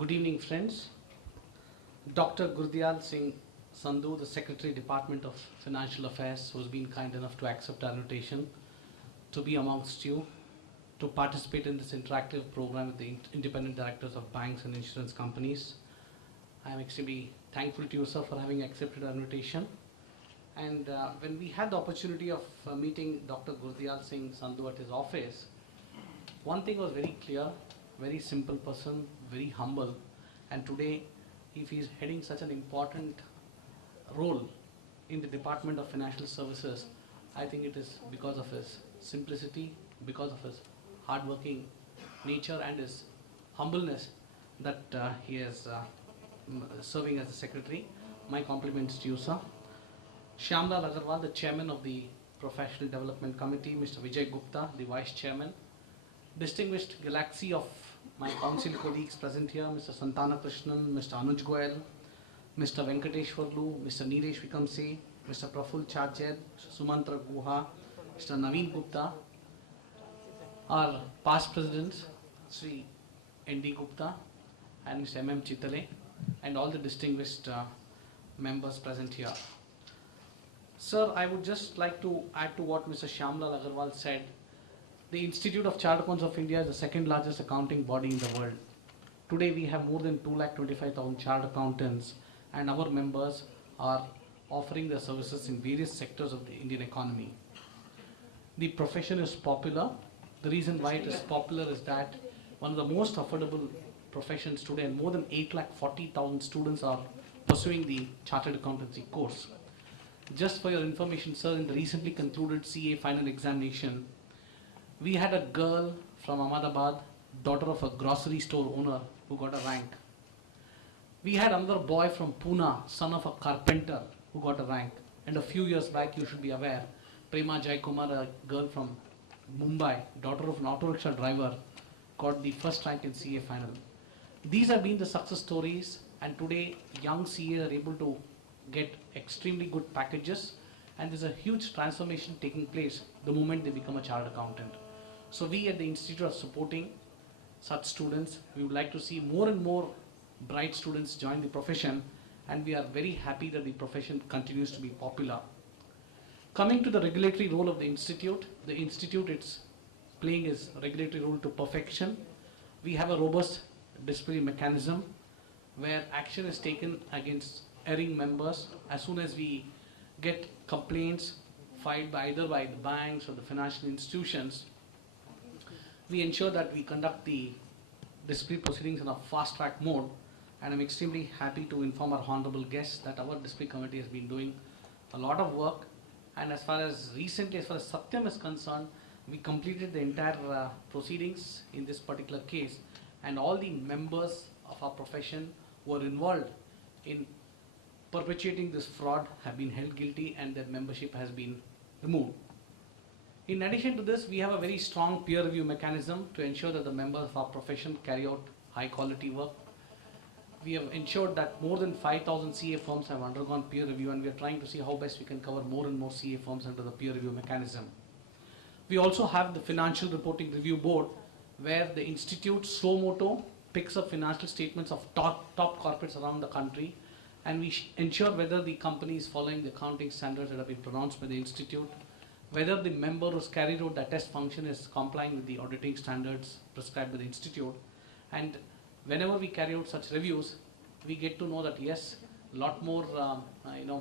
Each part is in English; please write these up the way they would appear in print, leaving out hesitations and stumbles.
Good evening, friends. Dr. Gurdial Singh Sandhu, the Secretary, Department of Financial Affairs, who's been kind enough to accept our invitation to be amongst you, to participate in this interactive program with the independent directors of banks and insurance companies. I am extremely thankful to you, sir, for having accepted our invitation. And when we had the opportunity of meeting Dr. Gurdial Singh Sandhu at his office, one thing was very clear, very simple person, very humble, and today if he is heading such an important role in the Department of Financial Services, I think it is because of his simplicity, because of his hardworking nature and his humbleness that he is serving as the Secretary. My compliments to you, sir. Shyamlal Agarwal, the Chairman of the Professional Development Committee, Mr. Vijay Gupta, the Vice Chairman, distinguished galaxy of my council colleagues present here, Mr. Santana Krishnan, Mr. Anuj Goyal, Mr. Venkateshwarlu, Mr. Nilesh Vikamse, Mr. Praful Chajed, Mr. Sumantra Guha, Mr. Naveen Gupta, our past presidents, Sri N.D. Gupta and Mr. M.M. Chitale, and all the distinguished members present here. Sir, I would just like to add to what Mr. Shyamlal Agarwal said. The Institute of Chartered Accountants of India is the second largest accounting body in the world. Today we have more than 2,25,000 chartered accountants, and our members are offering their services in various sectors of the Indian economy. The profession is popular. The reason why it is popular is that one of the most affordable professions today, and more than 8,40,000 students are pursuing the Chartered Accountancy course. Just for your information, sir, in the recently concluded CA final examination, we had a girl from Ahmedabad, daughter of a grocery store owner, who got a rank. We had another boy from Pune, son of a carpenter, who got a rank. And a few years back, you should be aware, Prema Jaikumar, a girl from Mumbai, daughter of an auto rickshaw driver, got the first rank in CA final. These have been the success stories, and today young CAs are able to get extremely good packages, and there's a huge transformation taking place the moment they become a chartered accountant. So we at the Institute are supporting such students. We would like to see more and more bright students join the profession, and we are very happy that the profession continues to be popular. Coming to the regulatory role of the Institute is playing its regulatory role to perfection. We have a robust disciplinary mechanism where action is taken against erring members as soon as we get complaints filed by either by the banks or the financial institutions. We ensure that we conduct the disciplinary proceedings in a fast track mode, and I'm extremely happy to inform our honorable guests that our disciplinary committee has been doing a lot of work, and as far as Satyam is concerned, we completed the entire proceedings in this particular case, and all the members of our profession who were involved in perpetuating this fraud have been held guilty, and their membership has been removed. In addition to this, we have a very strong peer review mechanism to ensure that the members of our profession carry out high quality work. We have ensured that more than 5,000 CA firms have undergone peer review, and we are trying to see how best we can cover more and more CA firms under the peer review mechanism. We also have the Financial Reporting Review Board, where the Institute suo moto picks up financial statements of top corporates around the country, and we ensure whether the company is following the accounting standards that have been pronounced by the Institute, whether the member who's carried out the test function is complying with the auditing standards prescribed by the Institute. And whenever we carry out such reviews, we get to know that yes, a lot more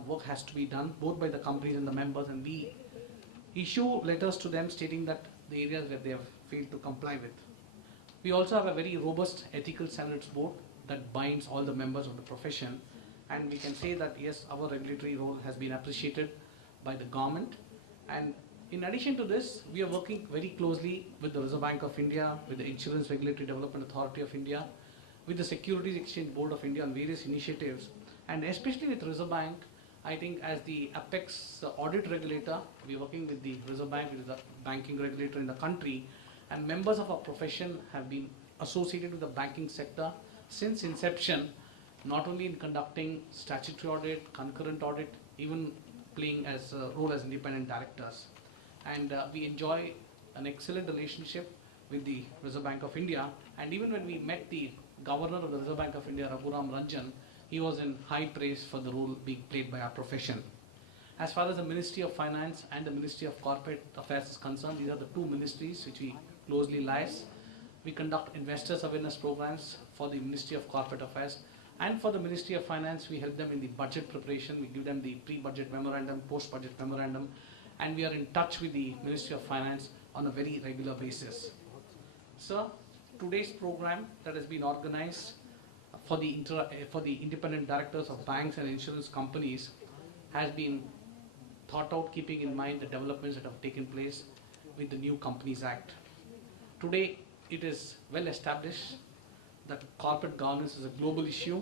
work has to be done both by the companies and the members, and we issue letters to them stating that the areas where they have failed to comply with. We also have a very robust ethical standards board that binds all the members of the profession, and we can say that yes, our regulatory role has been appreciated by the government. And in addition to this, we are working very closely with the Reserve Bank of India, with the Insurance Regulatory Development Authority of India, with the Securities Exchange Board of India on various initiatives, and especially with Reserve Bank. I think as the apex audit regulator, we are working with the Reserve Bank, which is the banking regulator in the country, and members of our profession have been associated with the banking sector since inception, not only in conducting statutory audit, concurrent audit, even playing as a role as independent directors. And we enjoy an excellent relationship with the Reserve Bank of India, and even when we met the Governor of the Reserve Bank of India, Raghu Ranjan, he was in high praise for the role being played by our profession. As far as the Ministry of Finance and the Ministry of Corporate Affairs is concerned, these are the two ministries which we closely liaise. We conduct investors awareness programs for the Ministry of Corporate Affairs, and for the Ministry of Finance, we help them in the budget preparation. We give them the pre-budget memorandum, post-budget memorandum, and we are in touch with the Ministry of Finance on a very regular basis. Sir, today's program that has been organized for the independent directors of banks and insurance companies has been thought out keeping in mind the developments that have taken place with the new Companies Act. Today, it is well established that corporate governance is a global issue,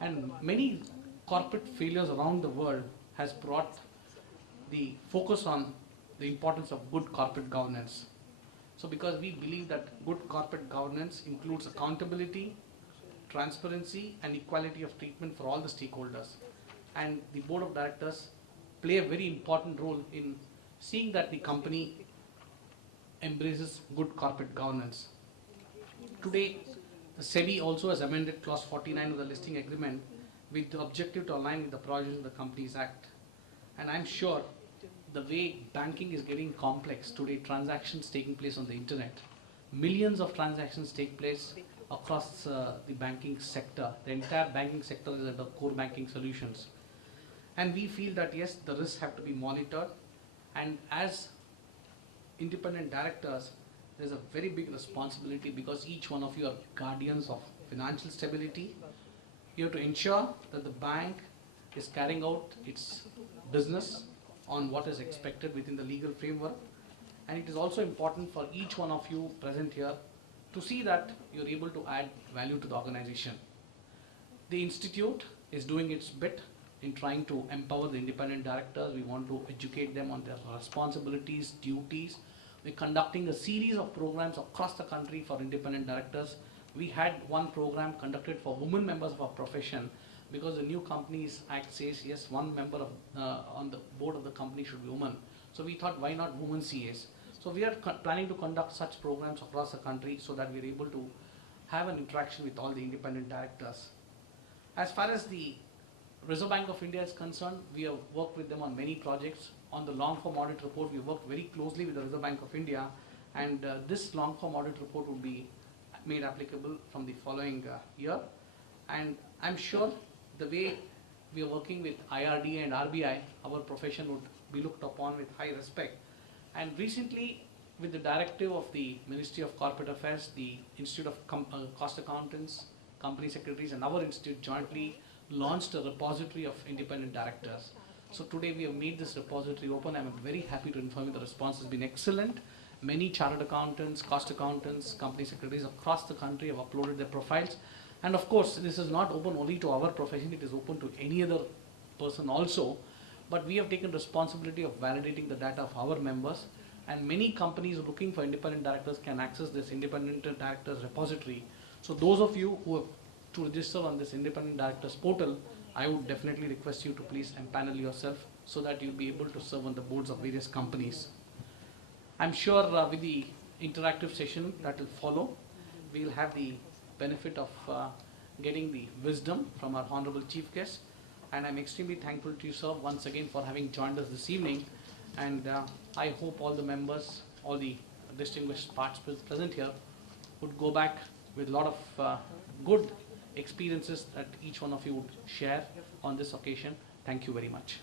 and many corporate failures around the world has brought the focus on the importance of good corporate governance. So because we believe that good corporate governance includes accountability, transparency and equality of treatment for all the stakeholders, and the board of directors play a very important role in seeing that the company embraces good corporate governance. Today, the SEBI also has amended clause 49 of the listing agreement with the objective to align with the provisions of the Companies Act. And I'm sure the way banking is getting complex today, transactions taking place on the internet, millions of transactions take place across the banking sector. The entire banking sector is under core banking solutions. And we feel that yes, the risks have to be monitored, and as independent directors, there's a very big responsibility because each one of you are guardians of financial stability. You have to ensure that the bank is carrying out its business on what is expected within the legal framework, and it is also important for each one of you present here to see that you're able to add value to the organization. The institute is doing its bit in trying to empower the independent directors. We want to educate them on their responsibilities, duties. We're conducting a series of programs across the country for independent directors. We had one program conducted for women members of our profession because the new Companies Act says yes, one member of, on the board of the company should be woman. So we thought, why not women CAs? So we are planning to conduct such programs across the country so that we're able to have an interaction with all the independent directors. As far as the Reserve Bank of India is concerned, we have worked with them on many projects. On the long form audit report, we worked very closely with the Reserve Bank of India, and this long form audit report would be made applicable from the following year. And I'm sure the way we are working with IRDA and RBI, our profession would be looked upon with high respect. And recently, with the directive of the Ministry of Corporate Affairs, the Institute of Cost Accountants, Company Secretaries and our institute jointly launched a repository of independent directors. So today we have made this repository open. I'm very happy to inform you the response has been excellent. Many chartered accountants, cost accountants, company secretaries across the country have uploaded their profiles. And of course, this is not open only to our profession, it is open to any other person also. But we have taken responsibility of validating the data of our members, and many companies looking for independent directors can access this independent directors repository. So those of you who have to register on this independent directors portal, I would definitely request you to please empanel yourself so that you'll be able to serve on the boards of various companies. I'm sure with the interactive session that will follow, we'll have the benefit of getting the wisdom from our honorable chief guest. And I'm extremely thankful to you, sir, once again for having joined us this evening. And I hope all the members, all the distinguished participants present here would go back with a lot of good experiences that each one of you would share on this occasion. Thank you very much.